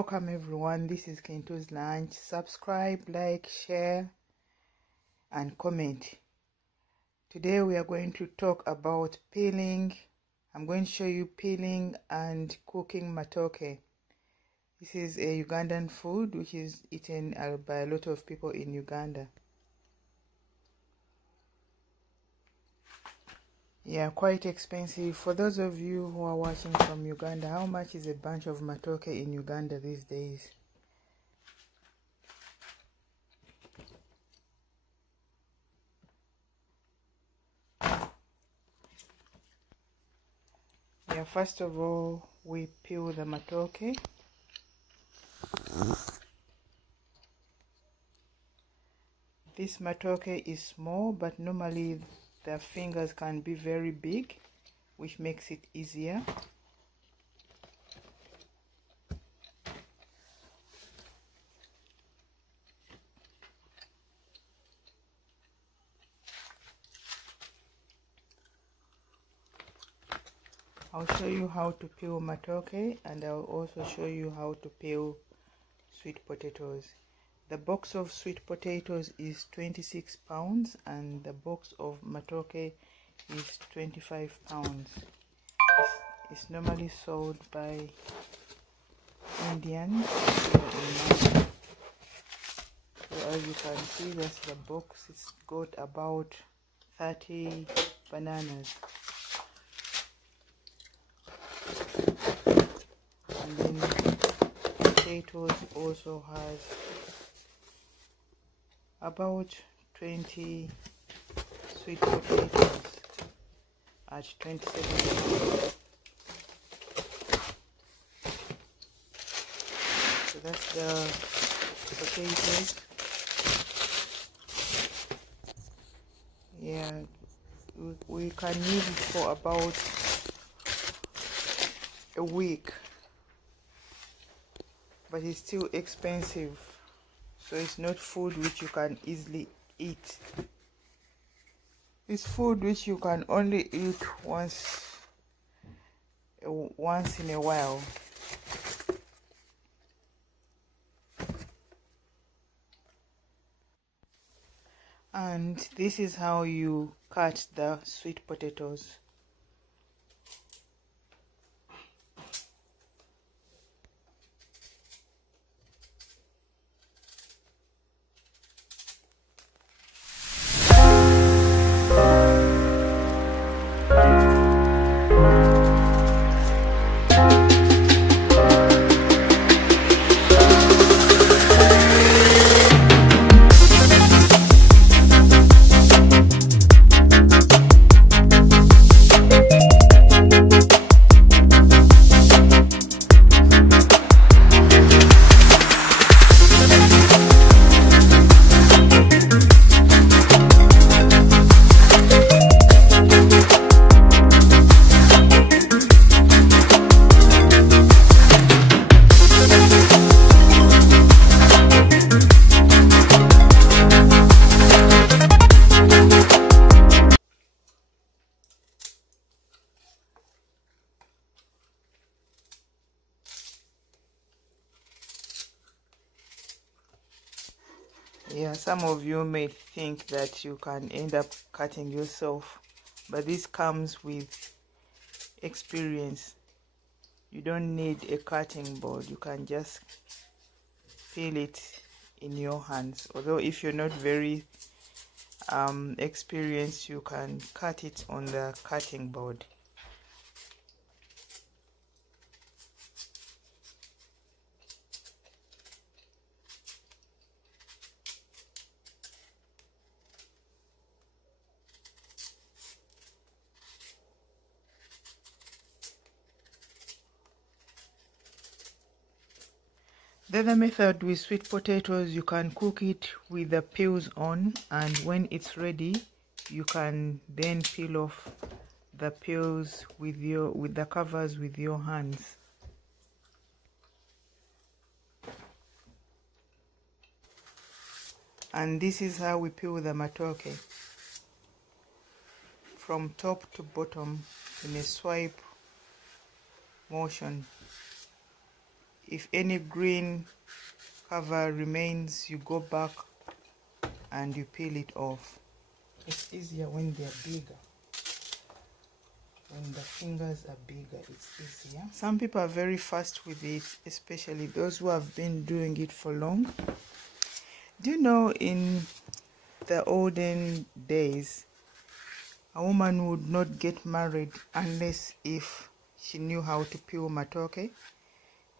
Welcome everyone, this is KINTU'S lunch. Subscribe, like, share and comment. Today we are going to talk about peeling. I'm going to show you peeling and cooking matooke. This is a Ugandan food which is eaten by a lot of people in Uganda. Yeah, quite expensive. For those of you who are watching from Uganda, how much is a bunch of matooke in Uganda these days? Yeah, first of all, we peel the matooke. This matooke is small, but normally the fingers can be very big, which makes it easier. I'll show you how to peel matooke, and I'll also show you how to peel sweet potatoes. The box of sweet potatoes is 26 pounds and the box of matooke is 25 pounds. It's normally sold by Indians here in London. So as you can see, that's the box. It's got about 30 bananas. And then potatoes also has about 20 sweet potatoes at 27. So that's the potatoes. Yeah, we can use it for about a week, but it's still expensive. So it's not food which you can easily eat. It's food which you can only eat once in a while. And this is how you cut the sweet potatoes. Yeah, some of you may think that you can end up cutting yourself, but this comes with experience. You don't need a cutting board. You can just peel it in your hands. Although if you're not very experienced, you can cut it on the cutting board. The other method with sweet potatoes, you can cook it with the peels on, and when it's ready, you can then peel off the peels with the covers with your hands. And this is how we peel the matooke, from top to bottom in a swipe motion. If any green cover remains, you go back and you peel it off. It's easier when they're bigger. When the fingers are bigger, it's easier. Some people are very fast with it, especially those who have been doing it for long. Do you know, in the olden days, a woman would not get married unless if she knew how to peel matooke,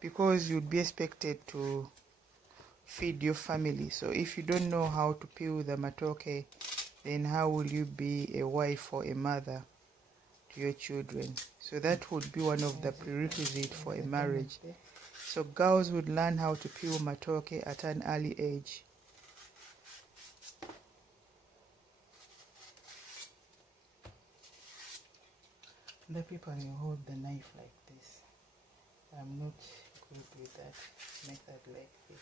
because you'd be expected to feed your family. So if you don't know how to peel the matooke, then how will you be a wife or a mother to your children? So that would be one of the prerequisites for a marriage. So girls would learn how to peel matooke at an early age. The people, you hold the knife like this. I'm not good with that method like this.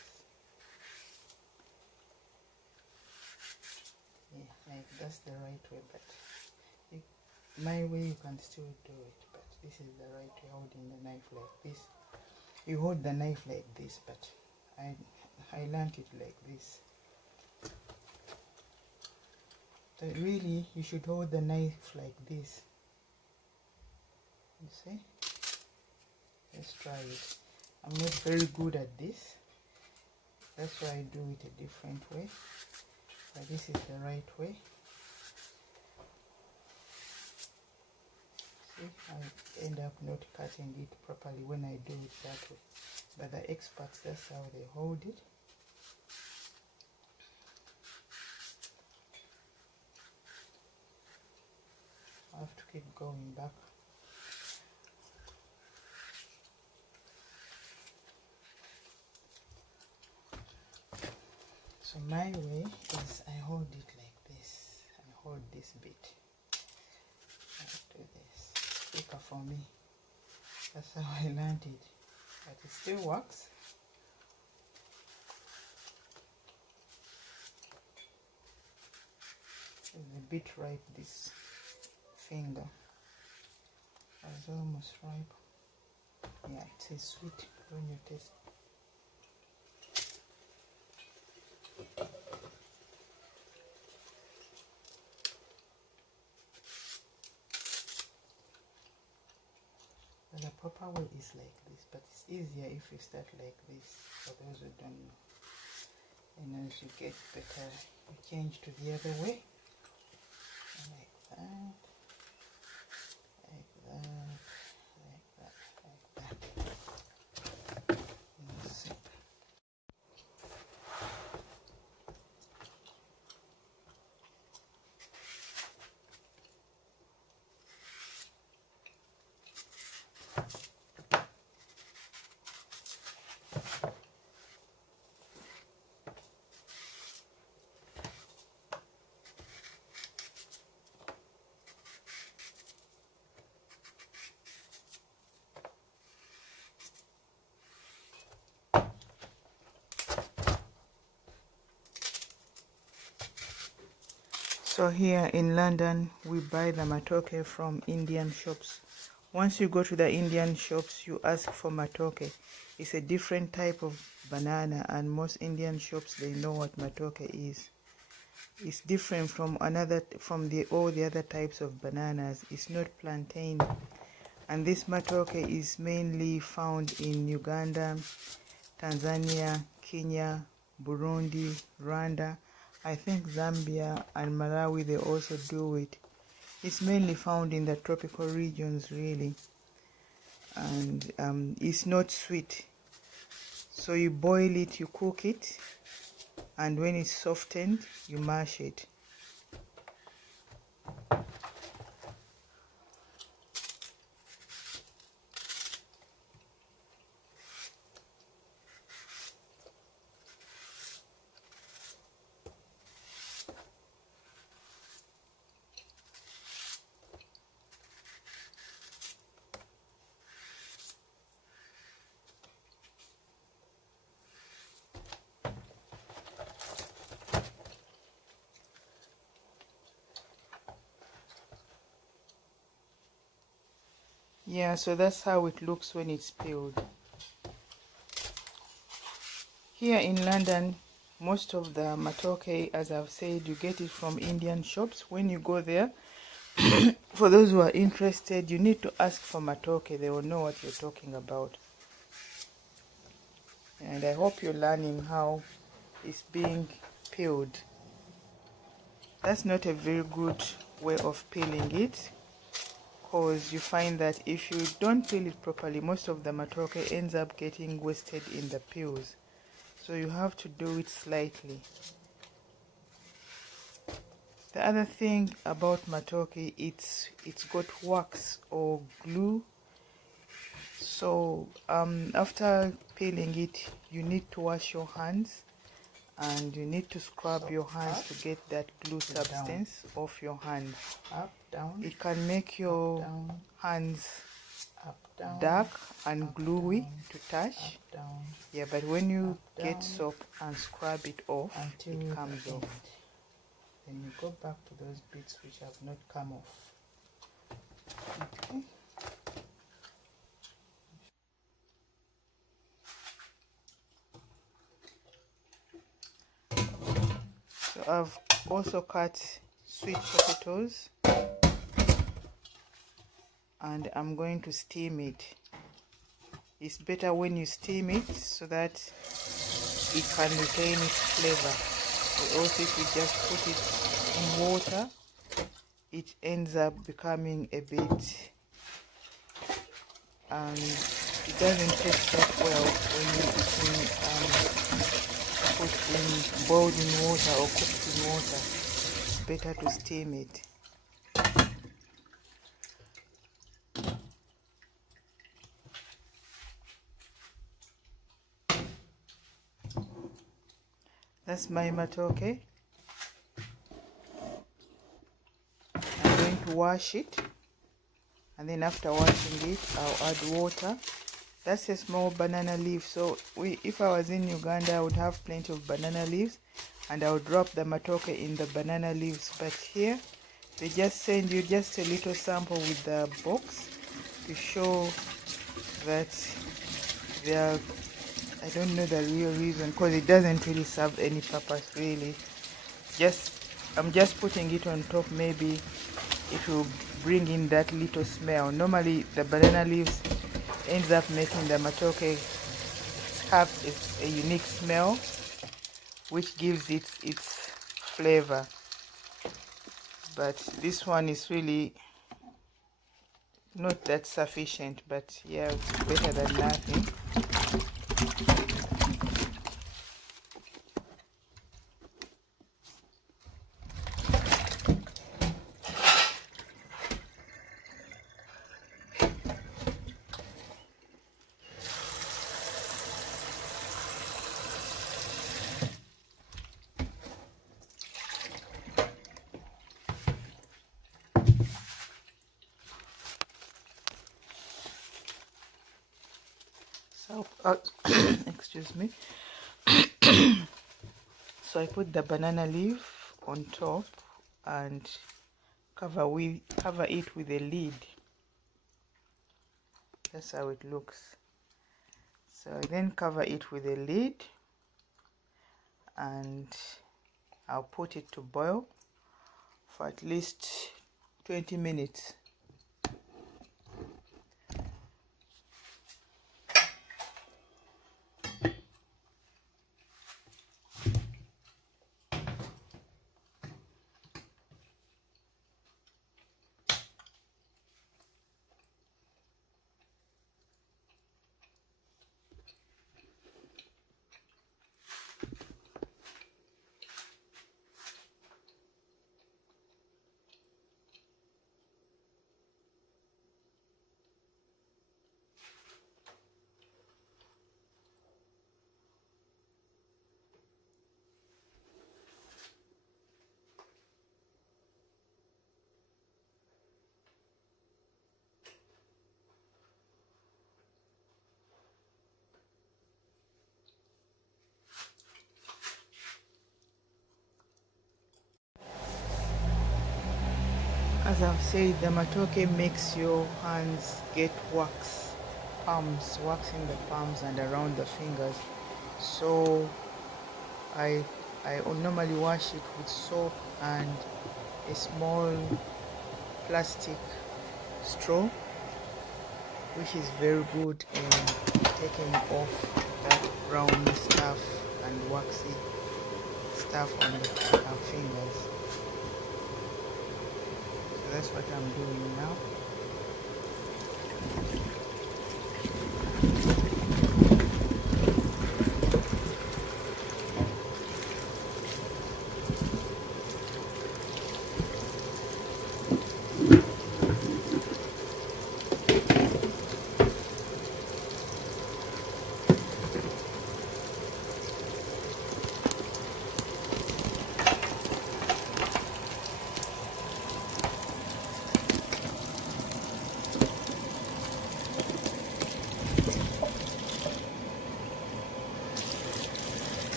Yeah, like that's the right way, but my way you can still do it, but this is the right way, holding the knife like this. You hold the knife like this, but I learned it like this. So really, you should hold the knife like this. You see? Let's try it. I'm not very good at this. That's why I do it a different way. But this is the right way. See, I end up not cutting it properly when I do it that way. But the experts, that's how they hold it. I have to keep going back. So my way is I hold it like this. I hold this bit. I do this. Quicker for me. That's how I learned it. But it still works. It's a bit ripe, this finger. It's almost ripe. Yeah, it is sweet when you taste. The proper way is like this, but it's easier if you start like this, for those who don't know. And as you get better, you change to the other way, like that, like that, like that, like that. That's it. So here in London, we buy the matooke from Indian shops. Once you go to the Indian shops, you ask for matooke. It's a different type of banana, and most Indian shops, they know what matooke is. It's different from all the other types of bananas. It's not plantain. And this matooke is mainly found in Uganda, Tanzania, Kenya, Burundi, Rwanda. I think Zambia and Malawi, they also do it. It's mainly found in the tropical regions, really. And it's not sweet. So you boil it, you cook it, and when it's softened, you mash it. Yeah, so that's how it looks when it's peeled. Here in London, most of the matooke, as I've said, you get it from Indian shops. When you go there, for those who are interested, you need to ask for matooke. They will know what you're talking about. And I hope you're learning how it's being peeled. That's not a very good way of peeling it, because you find that if you don't peel it properly, most of the matooke ends up getting wasted in the peels. So you have to do it slightly. The other thing about matooke, it's got wax or glue. So after peeling it, you need to wash your hands and you need to scrub your hands to get that glue substance off your hand. Up, down. It can make your hands Up, down, dark and gluey to touch. up, down, Yeah, but when you up, get down, soap and scrub it off, until it comes the off. end. Then you go back to those bits which have not come off. Okay. So I've also cut sweet potatoes and I'm going to steam it. It's better when you steam it so that it can retain its flavor. But also if you just put it in water, it ends up becoming a bit it doesn't taste that well when it's put in boiled in water or cooked in water. It's better to steam it. That's my matooke. I'm going to wash it, and then after washing it, I'll add water. That's a small banana leaf. So if I was in Uganda, I would have plenty of banana leaves, and I would drop the matooke in the banana leaves. But here, they just send you just a little sample with the box to show that they are. I don't know the real reason, because it doesn't really serve any purpose really. I'm just putting it on top. Maybe it will bring in that little smell. Normally the banana leaves ends up making the matooke have a unique smell, which gives it its flavor. But this one is really not that sufficient, but yeah, it's better than nothing. So, excuse me. So I put the banana leaf on top and cover it with a lid. That's how it looks. So I then cover it with a lid and I'll put it to boil for at least 20 minutes. As I've said, the matooke makes your hands get wax in the palms and around the fingers. So I normally wash it with soap and a small plastic straw, which is very good in taking off that brown stuff and waxy stuff on our fingers. So that's what I'm doing now.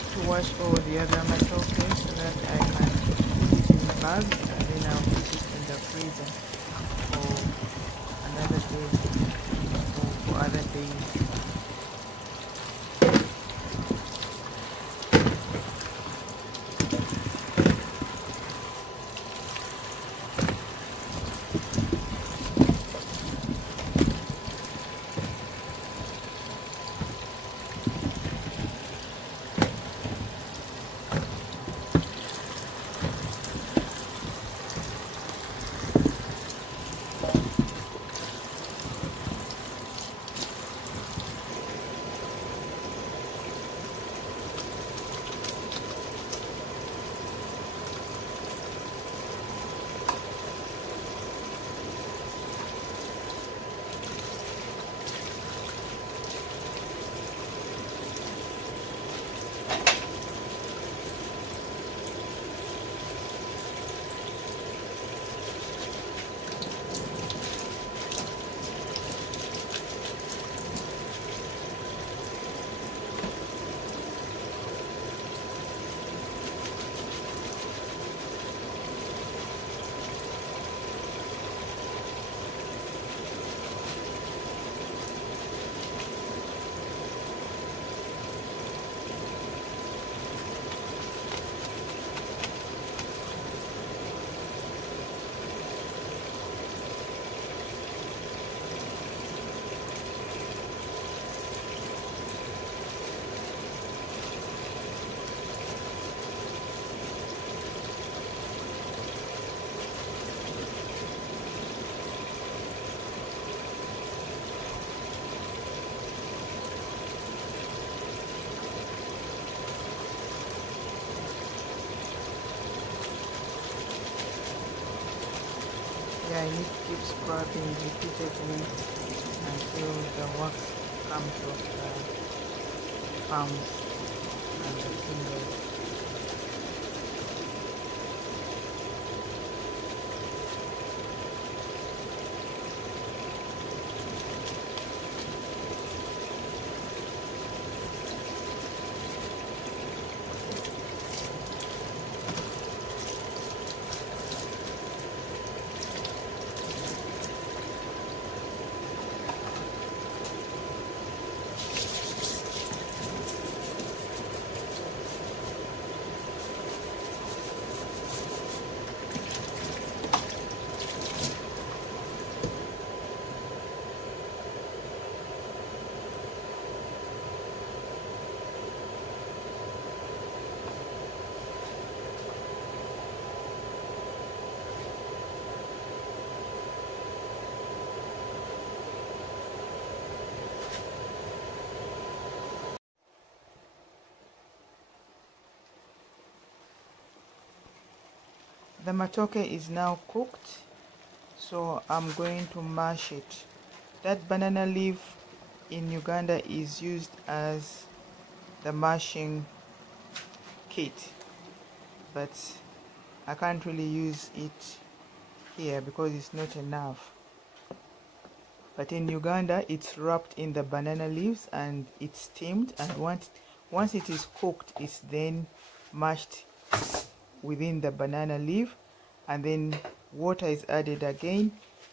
To wash all the other matooke so that I can put it in bags, and then I'll put it in the freezer for another day or for other days. Yeah, I need to keep scrubbing repeatedly until the wax comes off the palms and the fingers. The matooke is now cooked, so I'm going to mash it. That banana leaf in Uganda is used as the mashing kit, but I can't really use it here because it's not enough. But in Uganda, it's wrapped in the banana leaves and it's steamed, and once it is cooked, it's then mashed within the banana leaf, and then water is added again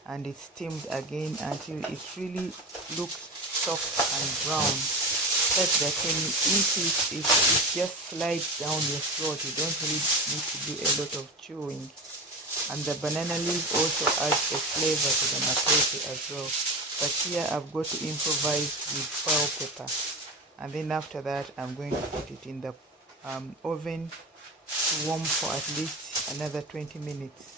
and it's steamed again until it really looks soft and brown. such that when you eat it, it just slides down your throat. You don't really need to do a lot of chewing. And the banana leaf also adds a flavor to the matooke as well. But here I've got to improvise with foul pepper. And then after that, I'm going to put it in the oven to warm for at least another 20 minutes.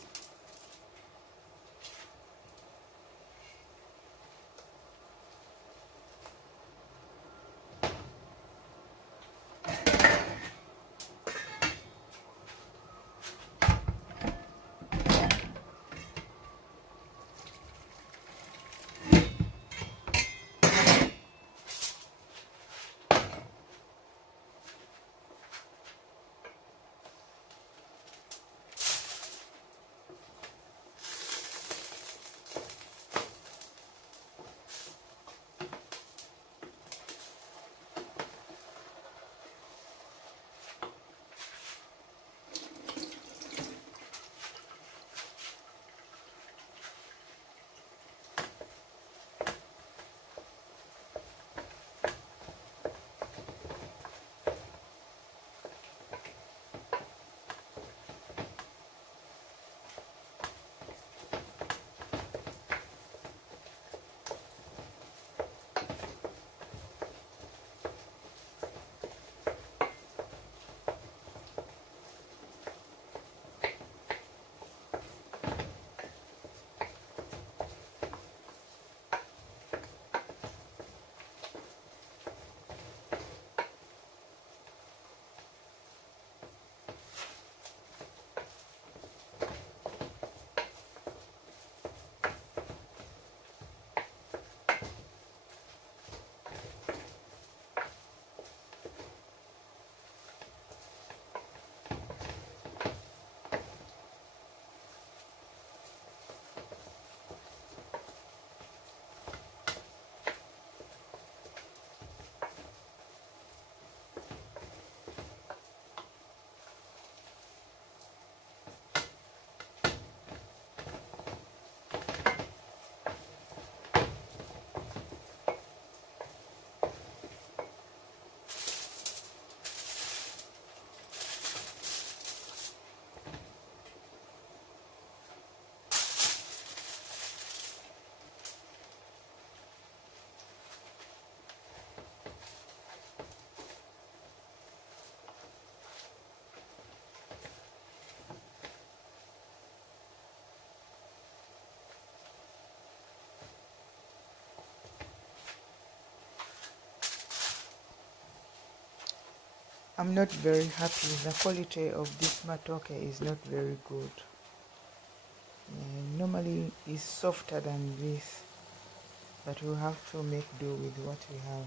I'm not very happy. The quality of this matooke is not very good. Normally it's softer than this, but we'll have to make do with what we have.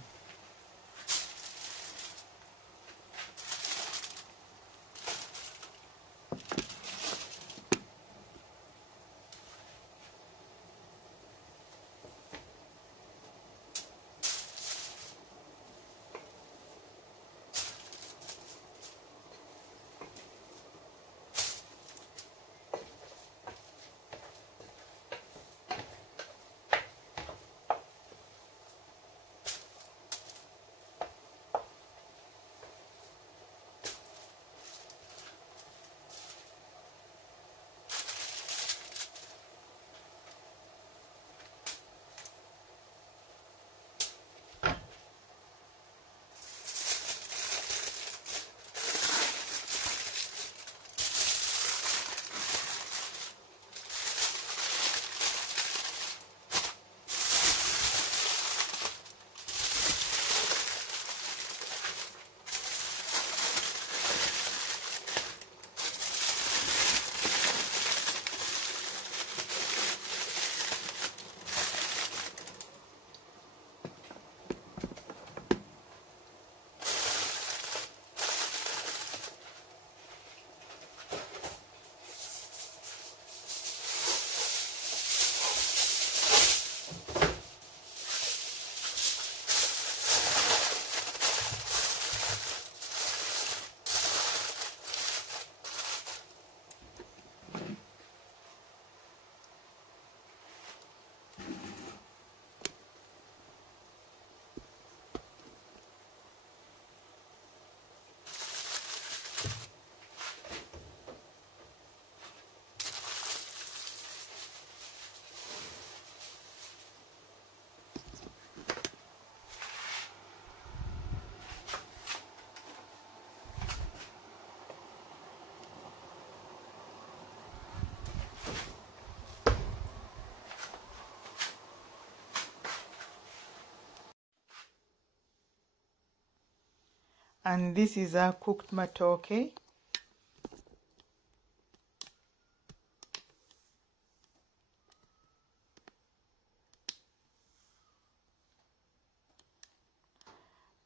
And this is our cooked matooke.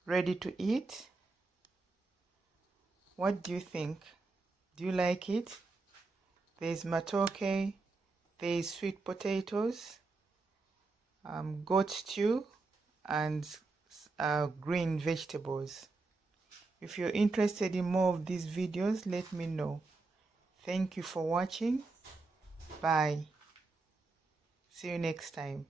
Ready to eat. What do you think? Do you like it? There's matooke, there's sweet potatoes, goat stew, and green vegetables. If you're interested in more of these videos, let me know. Thank you for watching. Bye. See you next time.